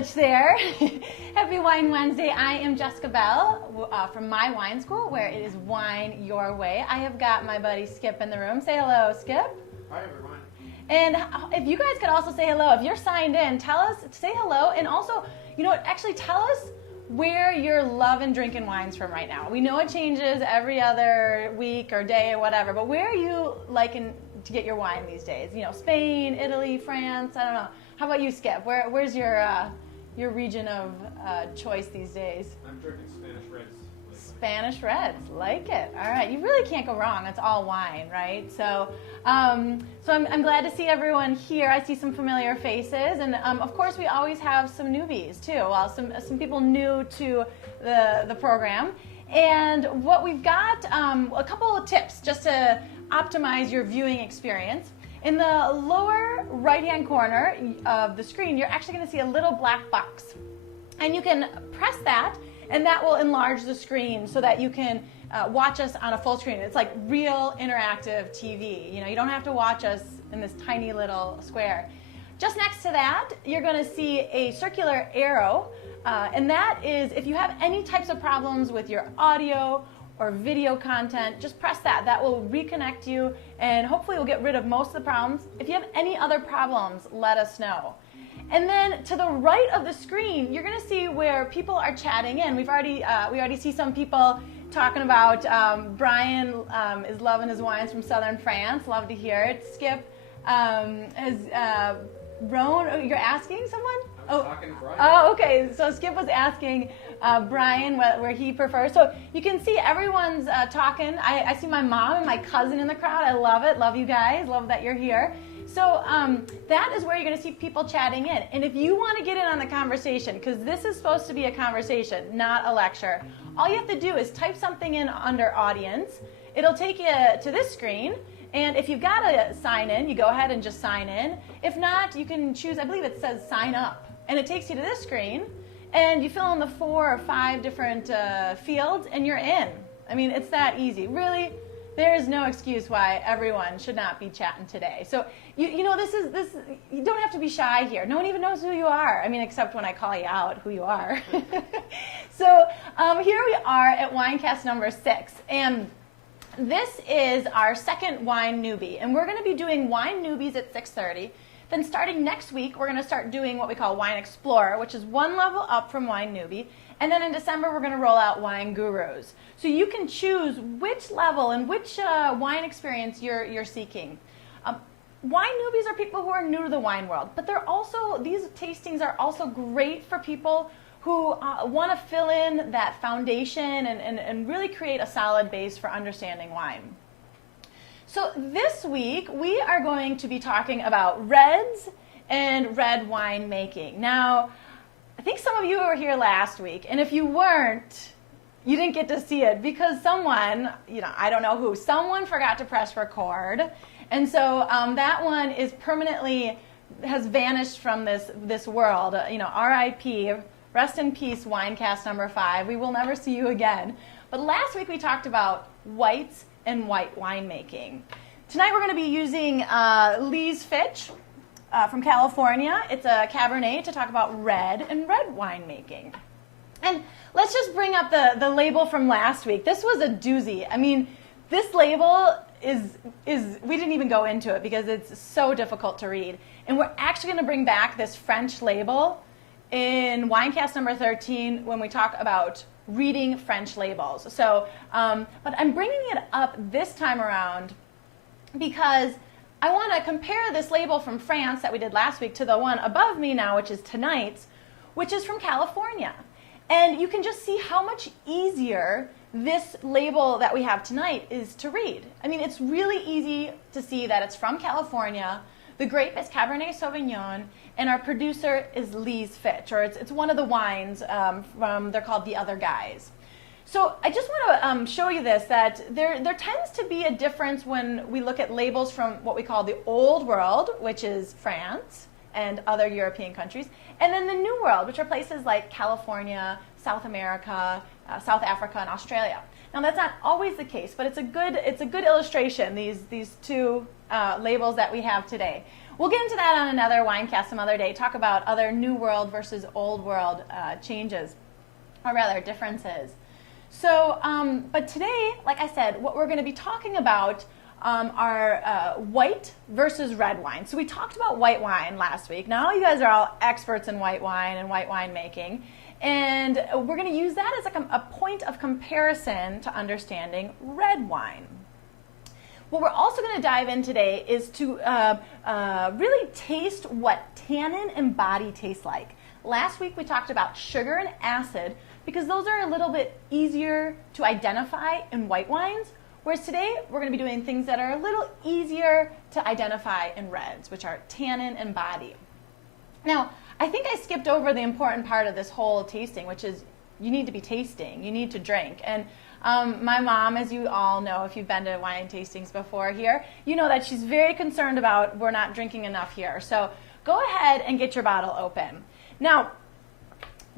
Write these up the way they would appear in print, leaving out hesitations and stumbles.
Fitch there. Happy Wine Wednesday. I am Jessica Bell from my wine school, where it is wine your way. I have got my buddy Skip in the room. Say hello, Skip. Hi, everyone. And if you guys could also say hello, if you're signed in, tell us, say hello, and also, you know what, actually tell us where you're loving drinking wines from right now. We know it changes every other week or day or whatever, but where are you liking to get your wine these days? You know, Spain, Italy, France, I don't know. How about you, Skip? Where's your region of choice these days? I'm drinking Spanish Reds. Spanish Reds, like it. All right, you really can't go wrong. It's all wine, right? So, I'm glad to see everyone here. I see some familiar faces, and of course, we always have some newbies too. Well, some people new to the program, and what we've got a couple of tips just to optimize your viewing experience. In the lower right-hand corner of the screen, you're actually going to see a little black box, and you can press that, and that will enlarge the screen so that you can watch us on a full screen. It's like real interactive TV. You know, you don't have to watch us in this tiny little square. Just next to that, you're going to see a circular arrow, and that is if you have any types of problems with your audio or video content, just press that. That will reconnect you, and hopefully we'll get rid of most of the problems. If you have any other problems, let us know. And then to the right of the screen, you're gonna see where people are chatting in. We already see some people talking about Brian is loving his wines from southern France. Love to hear it. Skip Roan, you're asking someone? Talking to Brian. Oh, okay. So Skip was asking Brian where he prefers. So you can see everyone's talking. I see my mom and my cousin in the crowd. I love it. Love you guys. Love that you're here. So that is where you're going to see people chatting in. And if you want to get in on the conversation, because this is supposed to be a conversation, not a lecture, all you have to do is type something in under audience. It'll take you to this screen. And if you've got to sign in, you go ahead and just sign in. If not, you can choose, I believe it says sign up. And it takes you to this screen, and you fill in the 4 or 5 different fields, and you're in. I mean, it's that easy. Really, there is no excuse why everyone should not be chatting today. So, you know, this you don't have to be shy here. No one even knows who you are. I mean, except when I call you out who you are. So here we are at WineCAST number 6. And this is our second wine newbie. And we're going to be doing wine newbies at 6:30. Then starting next week, we're going to start doing what we call Wine Explorer, which is one level up from Wine Newbie. And then in December, we're going to roll out Wine Gurus. So you can choose which level and which wine experience you're seeking. Wine newbies are people who are new to the wine world, but these tastings are also great for people who want to fill in that foundation and really create a solid base for understanding wine. So this week, we are going to be talking about reds and red wine making. Now, I think some of you were here last week, and if you weren't, you didn't get to see it because someone, you know, I don't know who, someone forgot to press record, and so that one is permanently, has vanished from this world. You know, RIP, rest in peace, WineCAST number 5. We will never see you again. But last week we talked about whites and white winemaking. Tonight we're going to be using Leese Fitch from California. It's a Cabernet to talk about red and red winemaking. And let's just bring up the label from last week. This was a doozy. I mean, this label is we didn't even go into it because it's so difficult to read. And we're actually going to bring back this French label in WineCAST number 13 when we talk about reading French labels. So, but I'm bringing it up this time around because I want to compare this label from France that we did last week to the one above me now, which is tonight's, which is from California. And you can just see how much easier this label that we have tonight is to read. I mean, it's really easy to see that it's from California. The grape is Cabernet Sauvignon, and our producer is Leese Fitch, or it's one of the wines they're called The Other Guys. So I just want to show you this, that there tends to be a difference when we look at labels from what we call the old world, which is France and other European countries, and then the new world, which are places like California, South America, South Africa, and Australia. Now that's not always the case, but it's a good illustration, these two labels that we have today. we'll get into that on another WineCast some other day, talk about other New World versus Old World changes, or rather differences. So, but today, like I said, what we're going to be talking about are white versus red wine. So we talked about white wine last week. Now you guys are all experts in white wine and white wine making. And we're going to use that as a point of comparison to understanding red wine. What we're also going to dive in today is to really taste what tannin and body taste like. Last week we talked about sugar and acid because those are a little bit easier to identify in white wines, whereas today we're going to be doing things that are a little easier to identify in reds, which are tannin and body. Now, I think I skipped over the important part of this whole tasting, which is you need to be tasting, you need to drink. And my mom, as you all know, if you've been to wine tastings before here, you know that she's very concerned about we're not drinking enough here. So go ahead and get your bottle open. Now,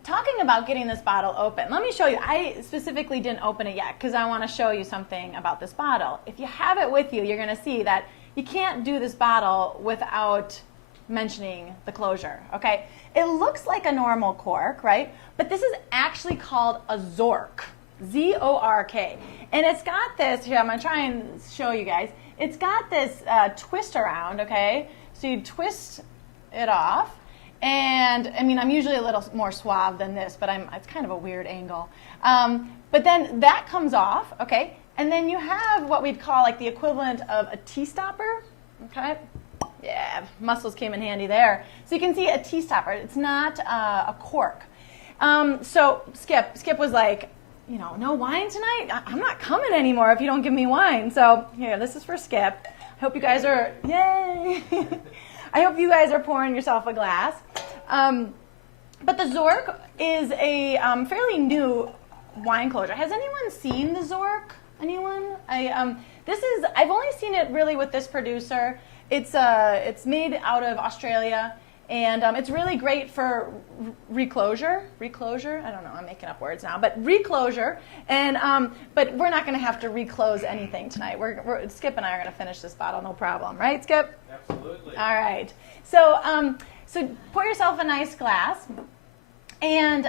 talking about getting this bottle open, let me show you. I specifically didn't open it yet because I want to show you something about this bottle. If you have it with you, you're going to see that you can't do this bottle without mentioning the closure, okay? It looks like a normal cork, right? But this is actually called a Zork, Z-O-R-K. And it's got this, here, I'm going to try and show you guys. It's got this twist around, okay? So you twist it off. And, I mean, I'm usually a little more suave than this, but it's kind of a weird angle. But then that comes off, okay? And then you have what we'd call like the equivalent of a tea stopper, okay? Yeah, muscles came in handy there. So you can see a tea stopper. It's not a cork. So Skip was like, you know, no wine tonight? I'm not coming anymore if you don't give me wine. So here, this is for Skip. I hope you guys are, yay! I hope you guys are pouring yourself a glass. But the Zork is a fairly new wine closure. Has anyone seen the Zork? Anyone? I've only seen it really with this producer. It's made out of Australia, and it's really great for reclosure. Reclosure? I don't know. I'm making up words now, but reclosure. And but we're not going to have to reclose anything tonight. Skip and I are going to finish this bottle, no problem, right, Skip? Absolutely. All right. So so pour yourself a nice glass, and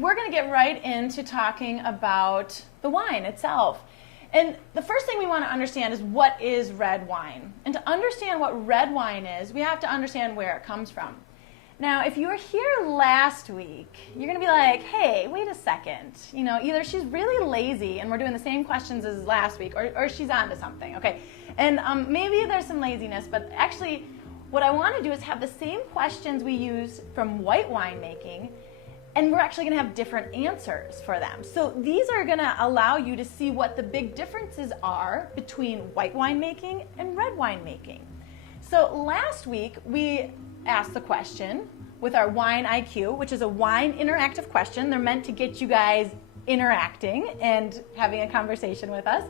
we're going to get right into talking about the wine itself. And the first thing we want to understand is what is red wine. And to understand what red wine is, we have to understand where it comes from. Now, if you were here last week, you're going to be like, hey, wait a second. You know, either she's really lazy and we're doing the same questions as last week, or she's onto something, okay? And maybe there's some laziness, but actually what I want to do is have the same questions we use from white winemaking, and we're actually going to have different answers for them. So these are going to allow you to see what the big differences are between white winemaking and red winemaking. So last week we asked the question with our Wine IQ, which is a wine interactive question. They're meant to get you guys interacting and having a conversation with us.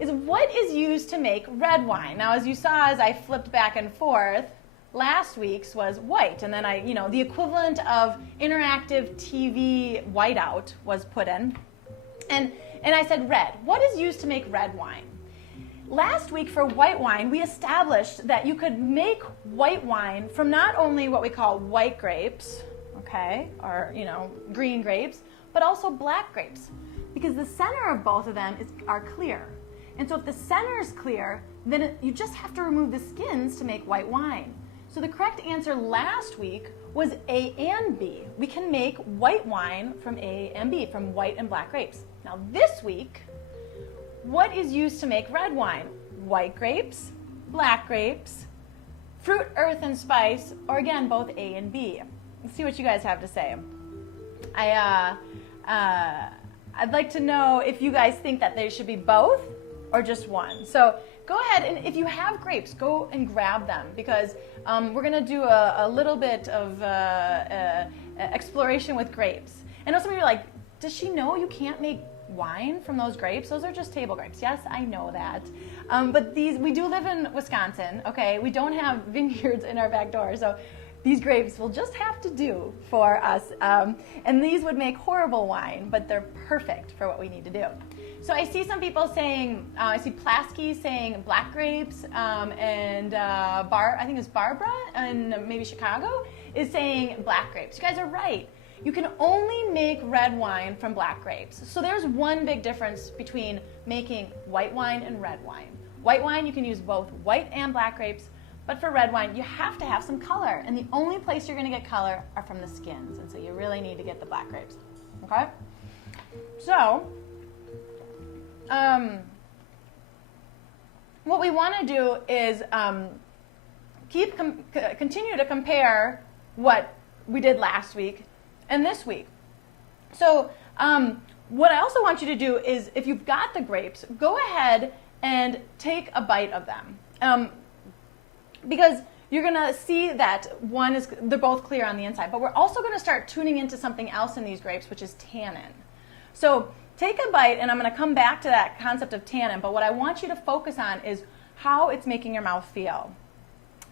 Is what is used to make red wine? Now, as you saw as I flipped back and forth, last week's was white, and then the equivalent of interactive TV whiteout was put in. And I said red. What is used to make red wine? Last week for white wine, we established that you could make white wine from not only what we call white grapes, okay, or, green grapes, but also black grapes, because the center of both of them are clear. And so if the center is clear, then you just have to remove the skins to make white wine. So the correct answer last week was A and B. We can make white wine from A and B, from white and black grapes. Now this week, what is used to make red wine? White grapes, black grapes, fruit, earth, and spice, or again, both A and B. Let's see what you guys have to say. I'd like to know if you guys think that they should be both or just one. So go ahead, and if you have grapes, go and grab them, because we're going to do a little bit of exploration with grapes. I know some of you are like, does she know you can't make wine from those grapes? Those are just table grapes. Yes, I know that. But we do live in Wisconsin, okay? We don't have vineyards in our back door. So these grapes will just have to do for us. And these would make horrible wine, but they're perfect for what we need to do. So I see some people saying, I see Plasky saying black grapes, and I think it's Barbara in maybe Chicago is saying black grapes. You guys are right. You can only make red wine from black grapes. So there's one big difference between making white wine and red wine. White wine, you can use both white and black grapes, but for red wine, you have to have some color. And the only place you're gonna get color are from the skins. And so you really need to get the black grapes, okay? So, what we wanna do is continue to compare what we did last week and this week. So what I also want you to do is, if you've got the grapes, go ahead and take a bite of them. Because you're gonna see that they're both clear on the inside, but we're also gonna start tuning into something else in these grapes, which is tannin. So take a bite, and I'm gonna come back to that concept of tannin, but what I want you to focus on is how it's making your mouth feel.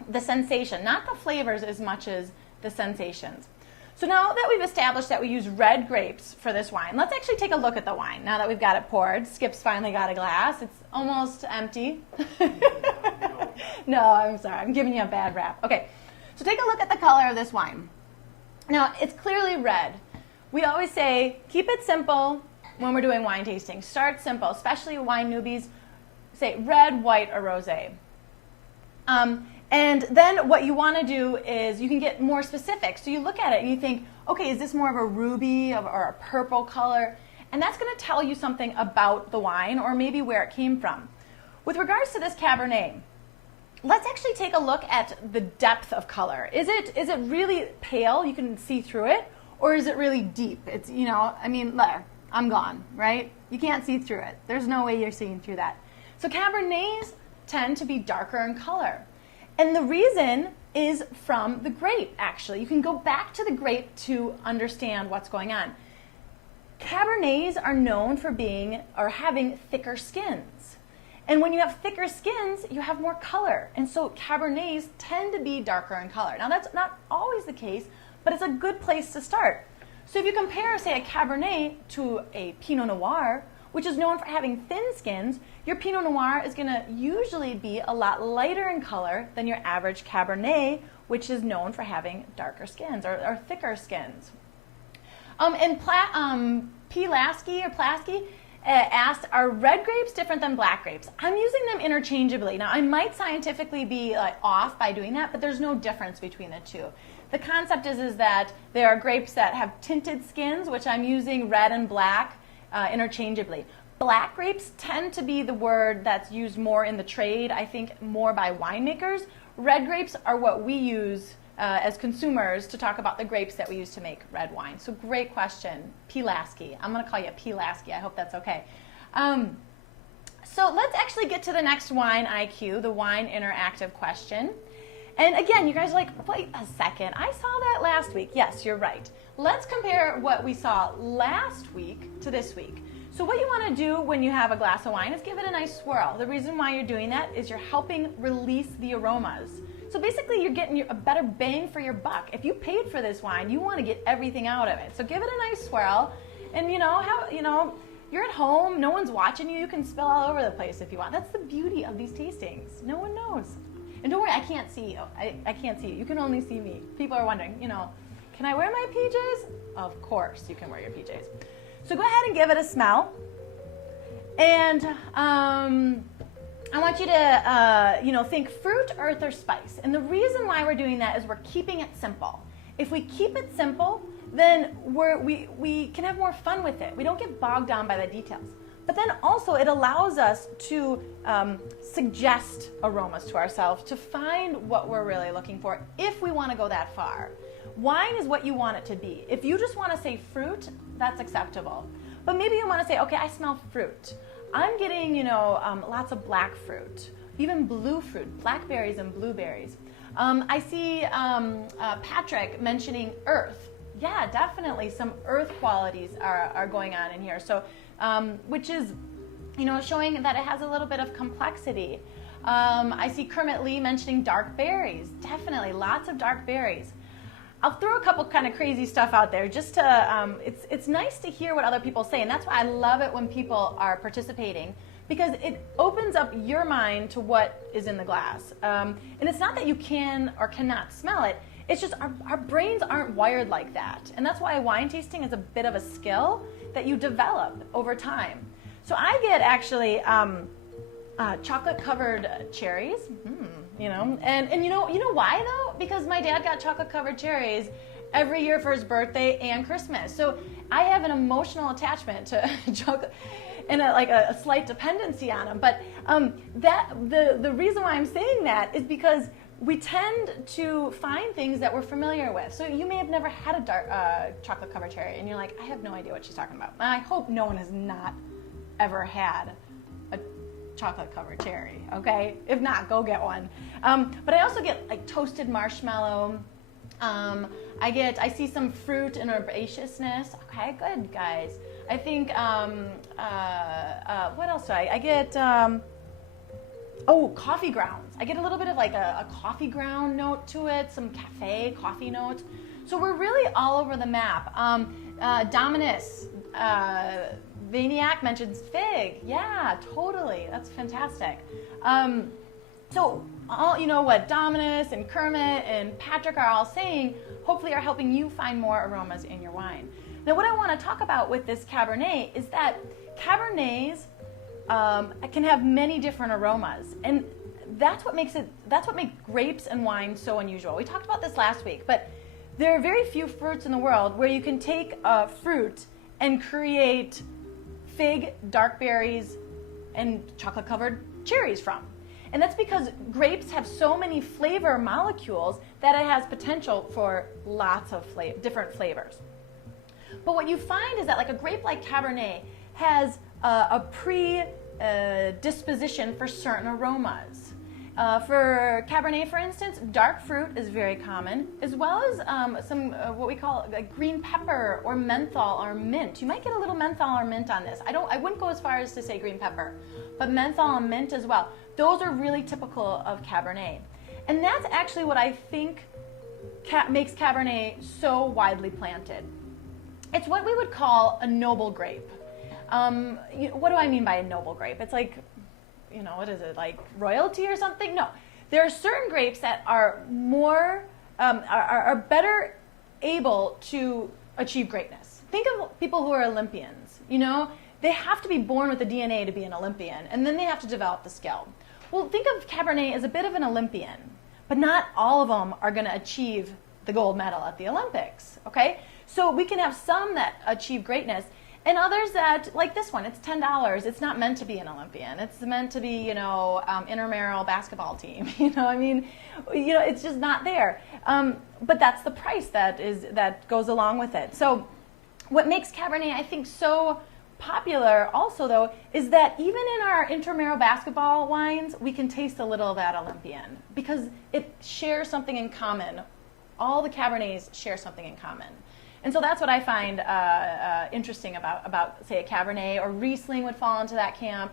The sensation, not the flavors as much as the sensations. So now that we've established that we use red grapes for this wine, let's actually take a look at the wine now that we've got it poured. Skip's finally got a glass. It's almost empty. No, I'm sorry. I'm giving you a bad rap. Okay, so take a look at the color of this wine. Now, it's clearly red. We always say, keep it simple when we're doing wine tasting. Start simple, especially wine newbies. Say red, white, or rosé. And then what you want to do is you can get more specific. So you look at it and you think, okay, is this more of a ruby or a purple color? And that's going to tell you something about the wine or maybe where it came from. With regards to this Cabernet, let's actually take a look at the depth of color. Is it really pale? You can see through it. Or is it really deep? It's, there, I'm gone, right? You can't see through it. There's no way you're seeing through that. So Cabernets tend to be darker in color. And the reason is from the grape, actually. You can go back to the grape to understand what's going on. Cabernets are known for having thicker skins. And when you have thicker skins, you have more color. And so Cabernets tend to be darker in color. Now, that's not always the case, but it's a good place to start. So if you compare, say, a Cabernet to a Pinot Noir, which is known for having thin skins, your Pinot Noir is going to usually be a lot lighter in color than your average Cabernet, which is known for having darker skins or thicker skins. Plasky asked, are red grapes different than black grapes? I'm using them interchangeably. Now, I might scientifically be off by doing that, but there's no difference between the two. The concept is that there are grapes that have tinted skins, which I'm using red and black interchangeably. Black grapes tend to be the word that's used more in the trade, I think more by winemakers. Red grapes are what we use as consumers to talk about the grapes that we use to make red wine. So great question, Plasky. I'm going to call you Plasky. I hope that's okay. So let's actually get to the next wine IQ, the wine interactive question. And again, you guys are like, wait a second, I saw that last week. Yes, you're right. Let's compare what we saw last week to this week. So what you want to do when you have a glass of wine is give it a nice swirl. The reason why you're doing that is you're helping release the aromas. So basically you're getting a better bang for your buck. If you paid for this wine, you want to get everything out of it. So give it a nice swirl. And you're at home, no one's watching you, you can spill all over the place if you want. That's the beauty of these tastings. No one knows. And don't worry, I can't see you. I can't see you. You can only see me. People are wondering, can I wear my PJs? Of course you can wear your PJs. So go ahead and give it a smell. And I want you to, think fruit, earth, or spice. And the reason why we're doing that is we're keeping it simple. If we keep it simple, then we can have more fun with it. We don't get bogged down by the details. But then also it allows us to suggest aromas to ourselves, to find what we're really looking for if we want to go that far. Wine is what you want it to be. If you just want to say fruit, that's acceptable. But maybe you want to say, okay, I smell fruit. I'm getting, lots of black fruit, even blue fruit, blackberries and blueberries. I see Patrick mentioning earth. Yeah, definitely some earth qualities are going on in here. So, which is, showing that it has a little bit of complexity. I see Kermit Lee mentioning dark berries. Definitely, lots of dark berries. I'll throw a couple kind of crazy stuff out there just to, it's nice to hear what other people say. And that's why I love it when people are participating, because it opens up your mind to what is in the glass. And it's not that you can or cannot smell it. It's just our brains aren't wired like that. And that's why wine tasting is a bit of a skill that you develop over time. So I get actually chocolate-covered cherries, and you know why though? Because my dad got chocolate-covered cherries every year for his birthday and Christmas. So I have an emotional attachment to chocolate and a slight dependency on them. But the reason why I'm saying that is because we tend to find things that we're familiar with. So you may have never had a dark chocolate-covered cherry, and you're like, I have no idea what she's talking about. And I hope no one has not ever had a chocolate-covered cherry, okay? If not, go get one. But I also get like toasted marshmallow. I see some fruit and herbaceousness. Okay, good, guys. I think, what else do I get? Coffee grounds. I get a little bit of like a coffee ground note to it, some cafe coffee note. So we're really all over the map. Dominus, Vaniac mentions fig. Yeah, totally. That's fantastic. So what Dominus and Kermit and Patrick are all saying, hopefully are helping you find more aromas in your wine. Now, what I want to talk about with this Cabernet is that Cabernets can have many different aromas, and that's what makes grapes and wine so unusual. We talked about this last week, but there are very few fruits in the world where you can take a fruit and create fig, dark berries, and chocolate-covered cherries from. And that's because grapes have so many flavor molecules that it has potential for lots of different flavors. But what you find is that like a grape like Cabernet has a predisposition for certain aromas. For Cabernet, for instance, dark fruit is very common, as well as some what we call like green pepper or menthol or mint. You might get a little menthol or mint on this. I wouldn't go as far as to say green pepper, but menthol and mint as well. Those are really typical of Cabernet. And that's actually what I think makes Cabernet so widely planted. It's what we would call a noble grape. What do I mean by a noble grape? It's like, what is it, like royalty or something? No. There are certain grapes that are more, are better able to achieve greatness. Think of people who are Olympians, They have to be born with the DNA to be an Olympian, and then they have to develop the skill. Well, think of Cabernet as a bit of an Olympian, but not all of them are going to achieve the gold medal at the Olympics, okay? So we can have some that achieve greatness, and others that, like this one, it's $10. It's not meant to be an Olympian. It's meant to be, intramural basketball team. It's just not there. But that's the price that goes along with it. So what makes Cabernet, I think, so popular also, though, is that even in our intramural basketball wines, we can taste a little of that Olympian because it shares something in common. All the Cabernets share something in common. And so that's what I find interesting about, say, a Cabernet, or Riesling would fall into that camp.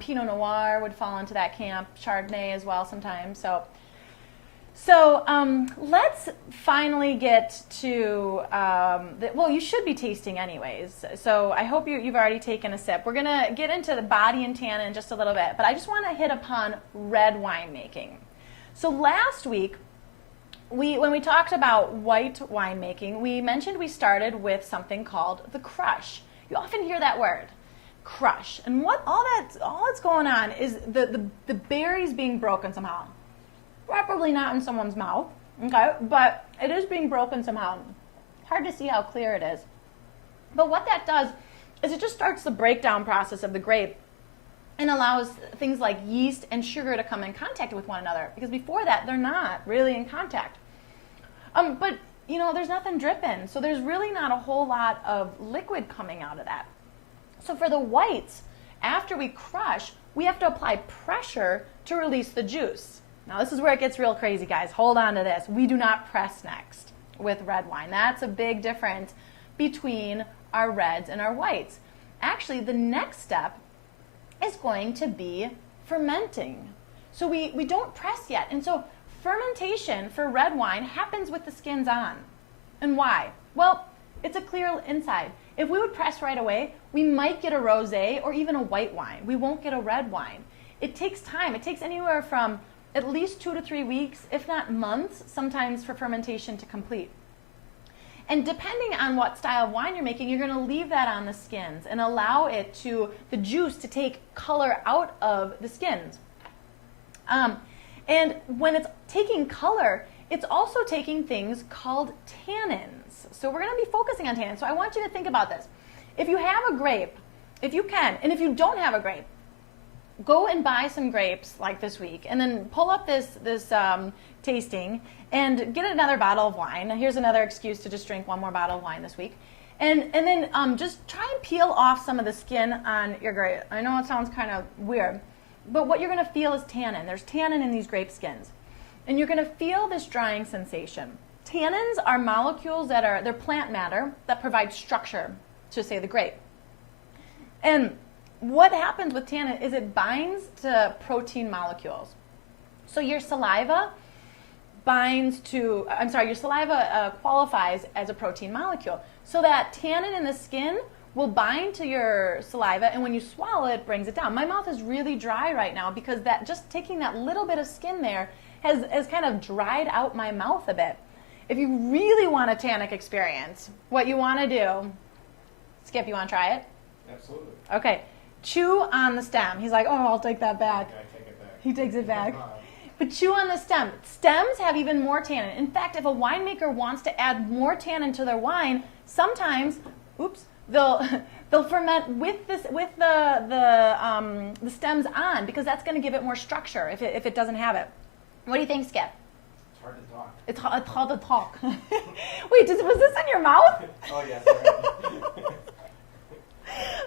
Pinot Noir would fall into that camp. Chardonnay as well sometimes. So let's finally get to, you should be tasting anyways. So I hope you've already taken a sip. We're going to get into the body and tannin in just a little bit, but I just want to hit upon red winemaking. So last week, when we talked about white winemaking, we mentioned we started with something called the crush. You often hear that word, crush. And what all that's going on is the berries being broken somehow. Probably not in someone's mouth, okay? But it is being broken somehow. Hard to see how clear it is. But what that does is it just starts the breakdown process of the grape and allows things like yeast and sugar to come in contact with one another, because before that, they're not really in contact. But, there's nothing dripping, so there's really not a whole lot of liquid coming out of that. So for the whites, after we crush, we have to apply pressure to release the juice. Now, this is where it gets real crazy, guys. Hold on to this. We do not press next with red wine. That's a big difference between our reds and our whites. Actually, the next step is going to be fermenting. So we don't press yet. And so fermentation for red wine happens with the skins on. And why? Well, it's a clear inside. If we would press right away, we might get a rosé or even a white wine. We won't get a red wine. It takes time. It takes anywhere from at least 2 to 3 weeks, if not months, sometimes for fermentation to complete. And depending on what style of wine you're making, you're going to leave that on the skins and allow the juice to take color out of the skins. And when it's taking color, it's also taking things called tannins. So we're going to be focusing on tannins. So I want you to think about this. If you have a grape, if you can, and if you don't have a grape, go and buy some grapes like this week, and then pull up this tasting and get another bottle of wine. Here's another excuse to just drink one more bottle of wine this week. And then just try and peel off some of the skin on your grape. I know it sounds kind of weird, but what you're going to feel is tannin. There's tannin in these grape skins. And you're going to feel this drying sensation. Tannins are molecules they're plant matter that provide structure to, say, the grape. And what happens with tannin is it binds to protein molecules. So your saliva qualifies as a protein molecule. So that tannin in the skin will bind to your saliva, and when you swallow it, brings it down. My mouth is really dry right now because just taking that little bit of skin there has kind of dried out my mouth a bit. If you really want a tannic experience, what you want to do, Skip, you want to try it? Absolutely. Okay. Chew on the stem. He's like, oh, I'll take that back. I take it back. He takes it back. But chew on the stem. Stems have even more tannin. In fact, if a winemaker wants to add more tannin to their wine, sometimes, they'll ferment with the stems on, because that's going to give it more structure if it doesn't have it. What do you think, Skip? It's hard to talk. It's hard to talk. Wait, was this in your mouth? Oh, yes.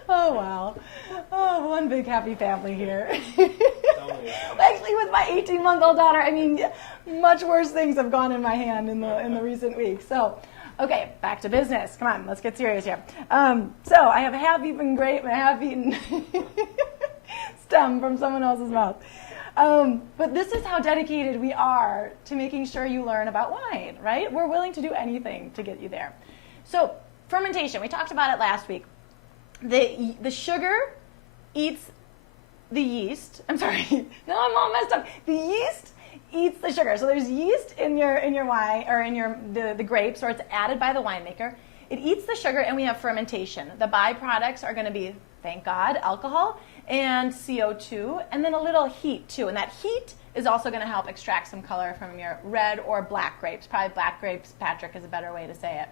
Oh, wow. Oh, one big happy family here. Actually, with my 18-month-old daughter, I mean, much worse things have gone in my hand in the recent weeks. So, okay, back to business. Come on, let's get serious here. So I have a half-eaten grape and a half-eaten stem from someone else's mouth. But this is how dedicated we are to making sure you learn about wine, right? We're willing to do anything to get you there. So fermentation, we talked about it last week. The sugar eats the yeast. I'm sorry. No, I'm all messed up. The yeast eats the sugar. So there's yeast in your wine, or in the grapes, or it's added by the winemaker. It eats the sugar, and we have fermentation. The byproducts are going to be, thank God, alcohol and CO2, and then a little heat too. And that heat is also going to help extract some color from your red or black grapes. Probably black grapes, Patrick, is a better way to say it.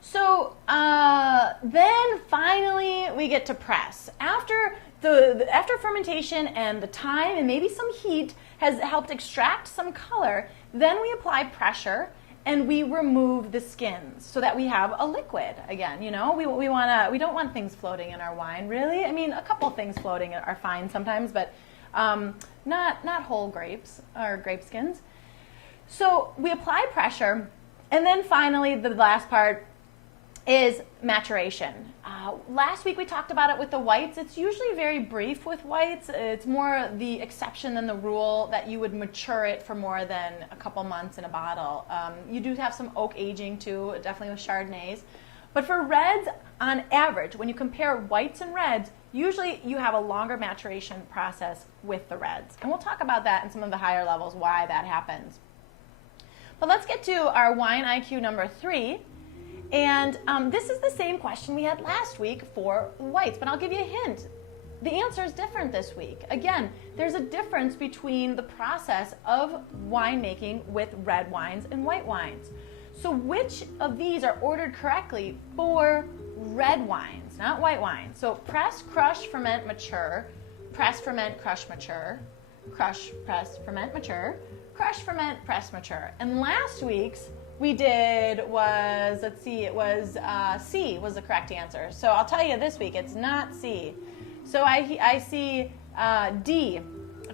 So then finally we get to press. After fermentation and the time and maybe some heat has helped extract some color, then we apply pressure and we remove the skins so that we have a liquid again. You know, we don't want things floating in our wine, really. I mean, a couple things floating are fine sometimes, but not whole grapes or grape skins. So we apply pressure, and then finally the last part is maturation. Last week we talked about it with the whites. It's usually very brief with whites. It's more the exception than the rule that you would mature it for more than a couple months in a bottle. You do have some oak aging too, definitely with Chardonnays. But for reds, on average, when you compare whites and reds, usually you have a longer maturation process with the reds. And we'll talk about that in some of the higher levels, why that happens. But let's get to our wine IQ number 3. And this is the same question we had last week for whites, but I'll give you a hint. The answer is different this week. Again, there's a difference between the process of winemaking with red wines and white wines. So which of these are ordered correctly for red wines, not white wines? So press, crush, ferment, mature. Press, ferment, crush, mature. Crush, press, ferment, mature. Crush, ferment, press, mature. And last week's we did was, C was the correct answer. So I'll tell you this week, it's not C. So I see D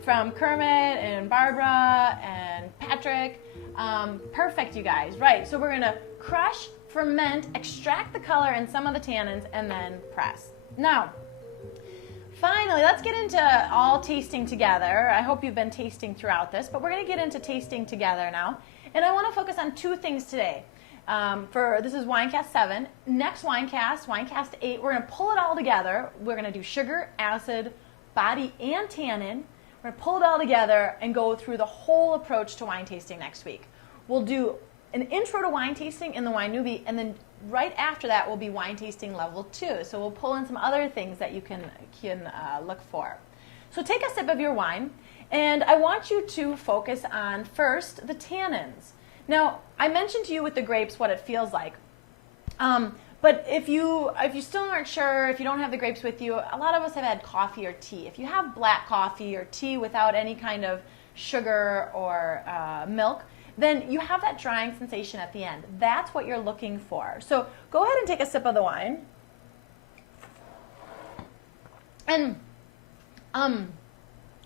from Kermit and Barbara and Patrick. Perfect, you guys. Right, so we're going to crush, ferment, extract the color and some of the tannins, and then press. Now, finally, let's get into all tasting together. I hope you've been tasting throughout this, but we're going to get into tasting together now. And I want to focus on two things today. This is WineCAST 7. Next WineCAST 8, we're going to pull it all together. We're going to do sugar, acid, body, and tannin. We're going to pull it all together and go through the whole approach to wine tasting next week. We'll do an intro to wine tasting in the Wine Newbie, and then right after that will be wine tasting level 2. So we'll pull in some other things that you can look for. So take a sip of your wine, and I want you to focus on first the tannins. Now, I mentioned to you with the grapes what it feels like. But if you still aren't sure, if you don't have the grapes with you, a lot of us have had coffee or tea. If you have black coffee or tea without any kind of sugar or milk, then you have that drying sensation at the end. That's what you're looking for. So go ahead and take a sip of the wine. And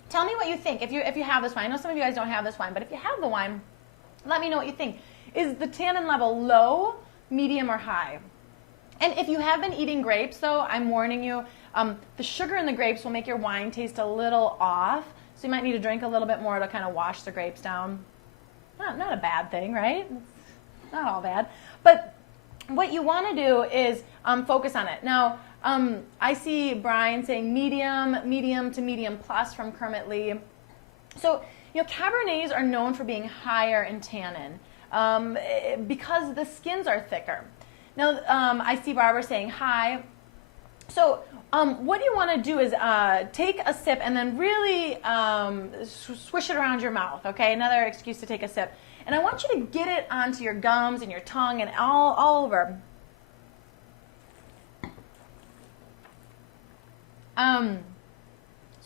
tell me what you think if you have this wine. I know some of you guys don't have this wine, but if you have the wine, let me know what you think. Is the tannin level low, medium, or high? And if you have been eating grapes, though, I'm warning you, the sugar in the grapes will make your wine taste a little off. So you might need to drink a little bit more to kind of wash the grapes down. Not a bad thing, right? It's not all bad. But what you want to do is focus on it. Now, I see Brian saying medium to medium plus from Kermit Lee. So, Cabernets are known for being higher in tannin because the skins are thicker. Now, I see Barbara saying high. So what you want to do is take a sip and then really swish it around your mouth, okay? Another excuse to take a sip. And I want you to get it onto your gums and your tongue and all over.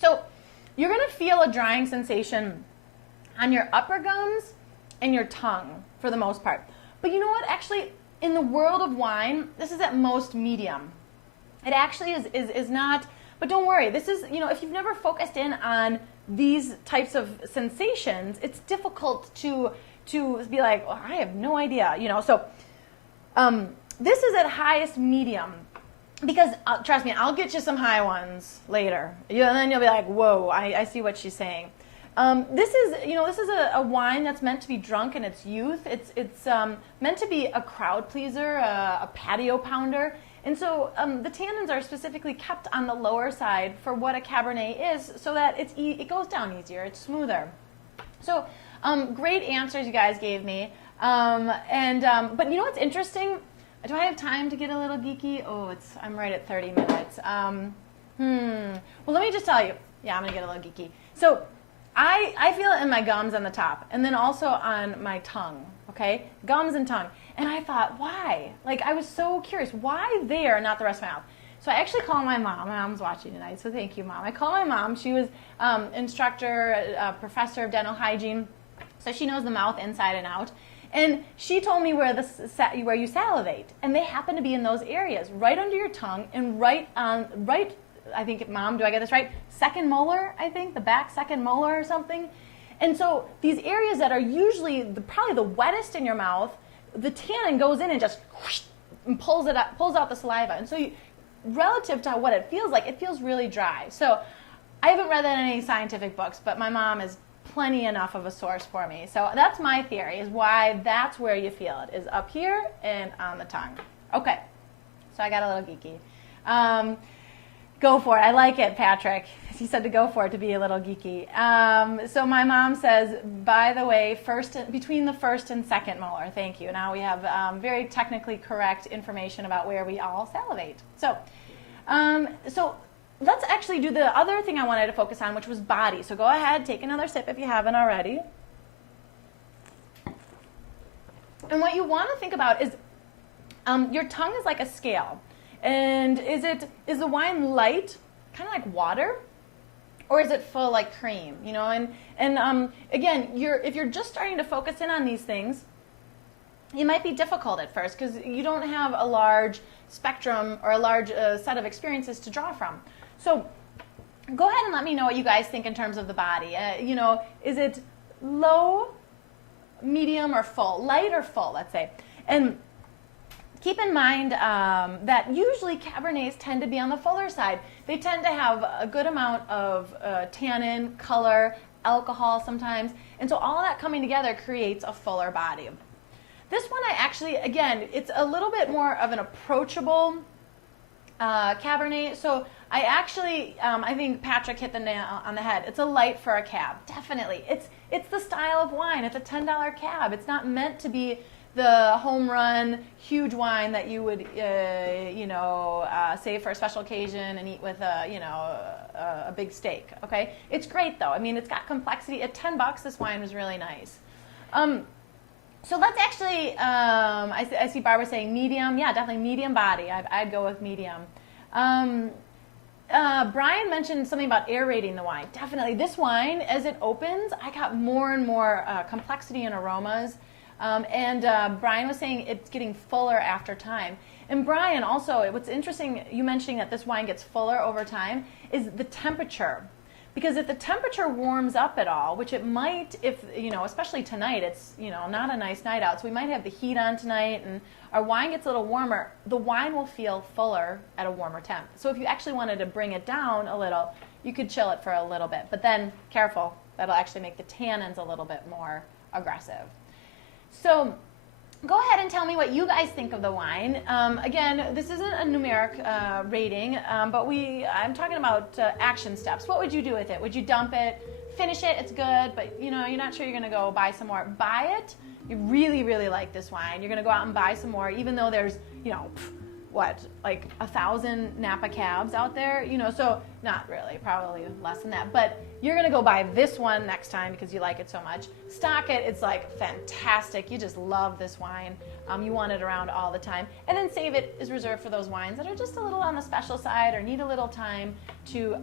So you're going to feel a drying sensation on your upper gums and your tongue for the most part. But you know what? Actually, in the world of wine, this is at most medium. It actually is not, but don't worry. This is, if you've never focused in on these types of sensations, it's difficult to be like, well, I have no idea, So this is at highest medium because, trust me, I'll get you some high ones later. And then you'll be like, whoa, I see what she's saying. This is a wine that's meant to be drunk in its youth. It's meant to be a crowd pleaser, a patio pounder. And so the tannins are specifically kept on the lower side for what a Cabernet is so that it goes down easier, it's smoother. So great answers you guys gave me. But you know what's interesting? Do I have time to get a little geeky? Oh, I'm right at 30 minutes. Well, let me just tell you. Yeah, I'm going to get a little geeky. So I feel it in my gums on the top and then also on my tongue, okay? Gums and tongue. And I thought, why? I was so curious. Why there, not the rest of my mouth? So I actually called my mom. My mom's watching tonight, so thank you, Mom. I called my mom. She was instructor, professor of dental hygiene, so she knows the mouth inside and out. And she told me where you salivate. And they happen to be in those areas, right under your tongue and right, I think, Mom, do I get this right? Second molar, I think, the back second molar or something. And so these areas that are usually probably the wettest in your mouth, the tannin goes in and just whoosh, and pulls out the saliva. And so relative to what it feels like, it feels really dry. So I haven't read that in any scientific books, but my mom is plenty enough of a source for me. So that's my theory, is why that's where you feel it, is up here and on the tongue. Okay, so I got a little geeky. Go for it. I like it, Patrick. He said to go for it, to be a little geeky. So my mom says, by the way, between the first and second molar. Thank you. Now we have very technically correct information about where we all salivate. So let's actually do the other thing I wanted to focus on, which was body. So go ahead, take another sip if you haven't already. And what you want to think about is your tongue is like a scale. And is the wine light, kind of like water, or is it full like cream? And again, if you're just starting to focus in on these things, it might be difficult at first because you don't have a large spectrum or a large set of experiences to draw from. So go ahead and let me know what you guys think in terms of the body. Is it low, medium, or full? Light or full, let's say. And keep in mind that usually Cabernets tend to be on the fuller side. They tend to have a good amount of tannin, color, alcohol sometimes. And so all that coming together creates a fuller body. This one I actually, again, it's a little bit more of an approachable Cabernet. So I actually, I think Patrick hit the nail on the head. It's a light for a cab, definitely. It's the style of wine. It's a $10 cab. It's not meant to be the home run, huge wine that you would, save for a special occasion and eat with a big steak. Okay, it's great though. I mean, it's got complexity. At $10, this wine was really nice. So let's actually, I see Barbara saying medium. Yeah, definitely medium body. I'd go with medium. Brian mentioned something about aerating the wine. Definitely. This wine, as it opens, I got more and more complexity and aromas. Brian was saying it's getting fuller after time. And Brian, also, what's interesting, you mentioning that this wine gets fuller over time, is the temperature. Because if the temperature warms up at all, which it might, if, especially tonight, it's, not a nice night out, so we might have the heat on tonight and our wine gets a little warmer, the wine will feel fuller at a warmer temp. So if you actually wanted to bring it down a little, you could chill it for a little bit. But then, careful, that'll actually make the tannins a little bit more aggressive. So go ahead and tell me what you guys think of the wine. Again, this isn't a numeric rating, but I'm talking about action steps. What would you do with it? Would you dump it, finish it? It's good, but you're not sure you're going to go buy some more. Buy it. You really, really like this wine. You're going to go out and buy some more, even though there's, like 1,000 Napa cabs out there, so not really, probably less than that, but you're going to go buy this one next time because you like it so much. Stock it. It's like fantastic. You just love this wine. You want it around all the time. And then save it is reserved for those wines that are just a little on the special side or need a little time to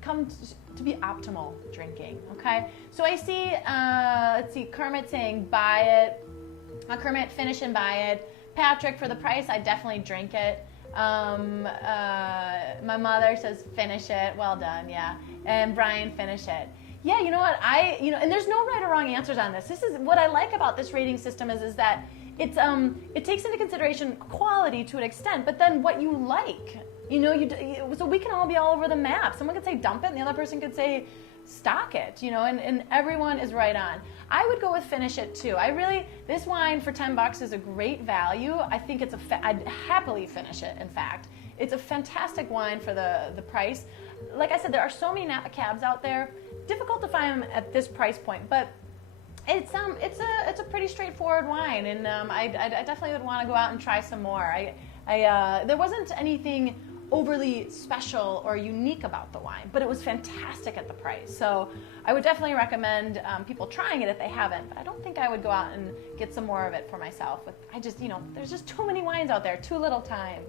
come to be optimal drinking. Okay. So I see, let's see, Kermit saying buy it. Kermit, finish and buy it. Patrick, for the price, I definitely drink it. My mother says finish it. Well done, yeah. And Brian, finish it. Yeah, you know what? And there's no right or wrong answers on this. This is what I like about this rating system is that it takes into consideration quality to an extent, but then what you like. So we can all be all over the map. Someone could say dump it, and the other person could say stock it, and everyone is right on. I would go with finish it too. This wine for $10 is a great value. I think I'd happily finish it, in fact. It's a fantastic wine for the price. Like I said, there are so many Napa cabs out there. Difficult to find them at this price point, but it's a pretty straightforward wine, and I definitely would want to go out and try some more. There wasn't anything overly special or unique about the wine, but it was fantastic at the price. So I would definitely recommend people trying it if they haven't, but I don't think I would go out and get some more of it for myself. There's just too many wines out there, too little time.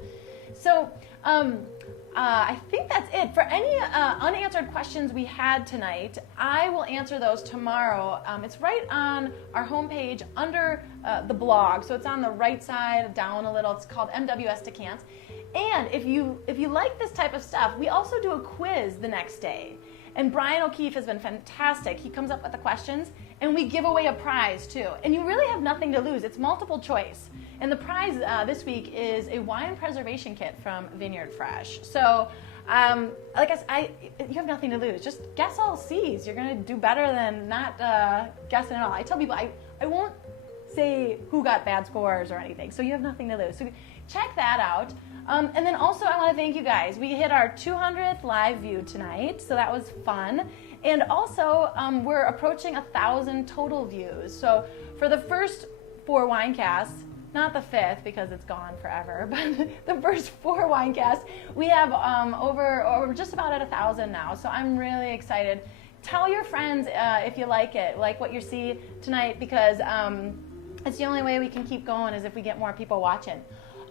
So I think that's it. For any unanswered questions we had tonight, I will answer those tomorrow. It's right on our homepage under the blog. So it's on the right side, down a little. It's called MWS Decants. And if you like this type of stuff, we also do a quiz the next day. And Brian O'Keefe has been fantastic. He comes up with the questions, and we give away a prize too. And you really have nothing to lose. It's multiple choice. And the prize this week is a wine preservation kit from Vineyard Fresh. So, like I said, you have nothing to lose. Just guess all C's. You're going to do better than not guessing at all. I tell people I won't say who got bad scores or anything. So you have nothing to lose. So check that out. And then also I want to thank you guys. We hit our 200th live view tonight, so that was fun. And also we're approaching 1,000 total views. So for the first 4 WineCasts, not the 5th because it's gone forever, but the first 4 WineCasts, we have we're just about at 1,000 now. So I'm really excited. Tell your friends if you like it, like what you see tonight, because it's the only way we can keep going is if we get more people watching.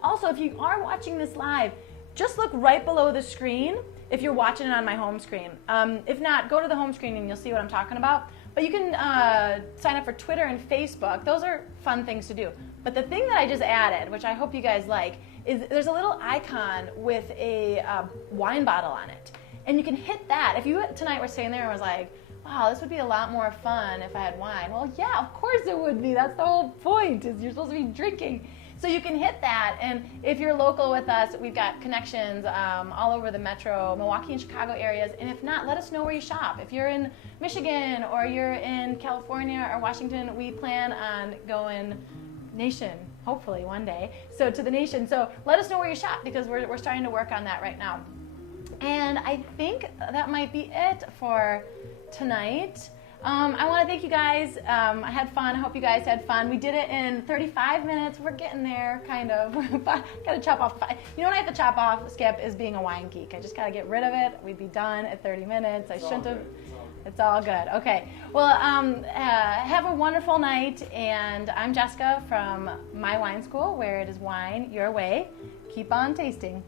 Also, if you are watching this live, just look right below the screen if you're watching it on my home screen. If not, go to the home screen and you'll see what I'm talking about. But you can sign up for Twitter and Facebook. Those are fun things to do. But the thing that I just added, which I hope you guys like, is there's a little icon with a wine bottle on it. And you can hit that. If you tonight were sitting there and was like, wow, this would be a lot more fun if I had wine. Well, yeah, of course it would be. That's the whole point, is you're supposed to be drinking. So you can hit that, and if you're local with us, we've got connections all over the metro, Milwaukee and Chicago areas, and if not, let us know where you shop. If you're in Michigan or you're in California or Washington, we plan on going nation, hopefully one day, so to the nation. So let us know where you shop, because we're starting to work on that right now. And I think that might be it for tonight. I want to thank you guys. I had fun. I hope you guys had fun. We did it in 35 minutes. We're getting there, kind of. Got to chop off. You know what I have to chop off, Skip, is being a wine geek. I just got to get rid of it. We'd be done at 30 minutes. I shouldn't have. It's all good. Okay. Well, have a wonderful night. And I'm Jessica from My Wine School, where it is wine your way. Keep on tasting.